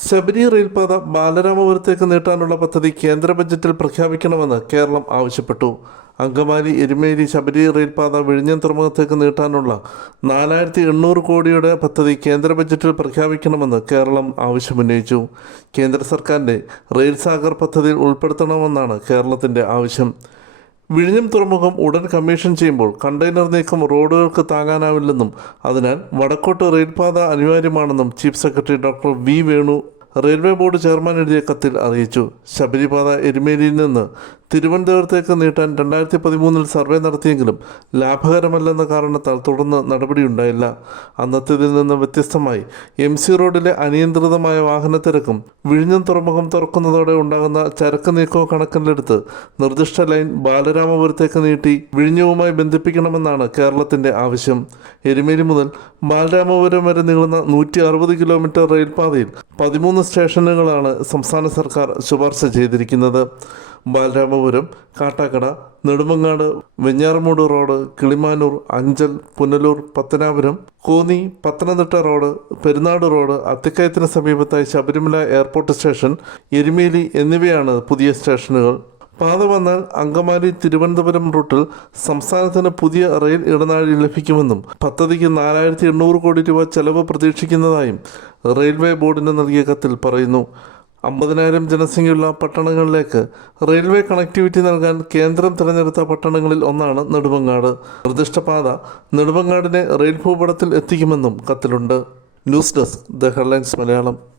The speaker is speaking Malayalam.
ശബരി റെയിൽപാത ബാലരാമപുരത്തേക്ക് നീട്ടാനുള്ള പദ്ധതി കേന്ദ്ര ബജറ്റിൽ പ്രഖ്യാപിക്കണമെന്ന് കേരളം ആവശ്യപ്പെട്ടു. അങ്കമാലി എരുമേലി ശബരി റെയിൽപാത വിഴിഞ്ഞം തുറമുഖത്തേക്ക് നീട്ടാനുള്ള നാലായിരത്തി എണ്ണൂറ് കോടിയുടെ പദ്ധതി കേന്ദ്ര ബജറ്റിൽ പ്രഖ്യാപിക്കണമെന്ന് കേരളം ആവശ്യമുന്നയിച്ചു. കേന്ദ്ര സർക്കാരിന്റെ റെയിൽ സാഗർ പദ്ധതിയിൽ ഉൾപ്പെടുത്തണമെന്നാണ് കേരളത്തിന്റെ ആവശ്യം. വിഴിഞ്ഞം തുറമുഖം ഉടൻ കമ്മീഷൻ ചെയ്യുമ്പോൾ കണ്ടെയ്നർ നീക്കം റോഡുകൾക്ക് താങ്ങാനാവില്ലെന്നും അതിനാൽ വടക്കോട്ട് റെയിൽപാത അനിവാര്യമാണെന്നും chief secretary doctor V Venu railway board chairman എഴുതിയ കത്തിൽ അറിയിച്ചു. ശബരിപാത എരുമേലിയിൽ നിന്ന് തിരുവനന്തപുരത്തേക്ക് നീട്ടാൻ രണ്ടായിരത്തി പതിമൂന്നിൽ സർവേ നടത്തിയെങ്കിലും ലാഭകരമല്ലെന്ന കാരണത്താൽ തുടർന്ന് നടപടിയുണ്ടായില്ല. അന്നത്തേതിൽ നിന്ന് വ്യത്യസ്തമായി എം സി റോഡിലെ അനിയന്ത്രിതമായ വാഹന തിരക്കും വിഴിഞ്ഞം തുറമുഖം തുറക്കുന്നതോടെ ഉണ്ടാകുന്ന ചരക്ക് നീക്കവും കണക്കിലെടുത്ത് നിർദ്ദിഷ്ട ലൈൻ ബാലരാമപുരത്തേക്ക് നീട്ടി വിഴിഞ്ഞവുമായി ബന്ധിപ്പിക്കണമെന്നാണ് കേരളത്തിന്റെ ആവശ്യം. എരുമേലി മുതൽ ബാലരാമപുരം വരെ നീളുന്ന നൂറ്റി കിലോമീറ്റർ റെയിൽപാതയിൽ പതിമൂന്ന് സ്റ്റേഷനുകളാണ് സംസ്ഥാന സർക്കാർ ശുപാർശ ചെയ്തിരിക്കുന്നത്. Balaramapuram Kattakkada Nedumangad Venjaramoodu road Kilimanoor Anchal Punalur Pathanapuram Konni Pathanamthitta road Perunad road അത്തിക്കയത്തിന് സമീപത്തായി ശബരിമല എയർപോർട്ട് സ്റ്റേഷൻ എരുമേലി എന്നിവയാണ് പുതിയ സ്റ്റേഷനുകൾ. പാത വന്നാൽ അങ്കമാലി തിരുവനന്തപുരം റൂട്ടിൽ സംസ്ഥാനത്തിന് പുതിയ റെയിൽ ഇടനാഴി ലഭിക്കുമെന്നും പദ്ധതിക്ക് നാലായിരത്തി എണ്ണൂറ് കോടി രൂപ ചെലവ് പ്രതീക്ഷിക്കുന്നതായും റെയിൽവേ ബോർഡിന് നൽകിയ കത്തിൽ പറയുന്നു. അമ്പതിനായിരം ജനസംഖ്യയുള്ള പട്ടണങ്ങളിലേക്ക് റെയിൽവേ കണക്ടിവിറ്റി നൽകാൻ കേന്ദ്രം തിരഞ്ഞെടുത്ത പട്ടണങ്ങളിൽ ഒന്നാണ് നെടുമങ്ങാട്. നിർദ്ദിഷ്ട പാത നെടുമങ്ങാടിനെ റെയിൽ ഭൂപടത്തിൽ എത്തിക്കുമെന്നും കത്തിലുണ്ട്. News desk the headlines Malayalam.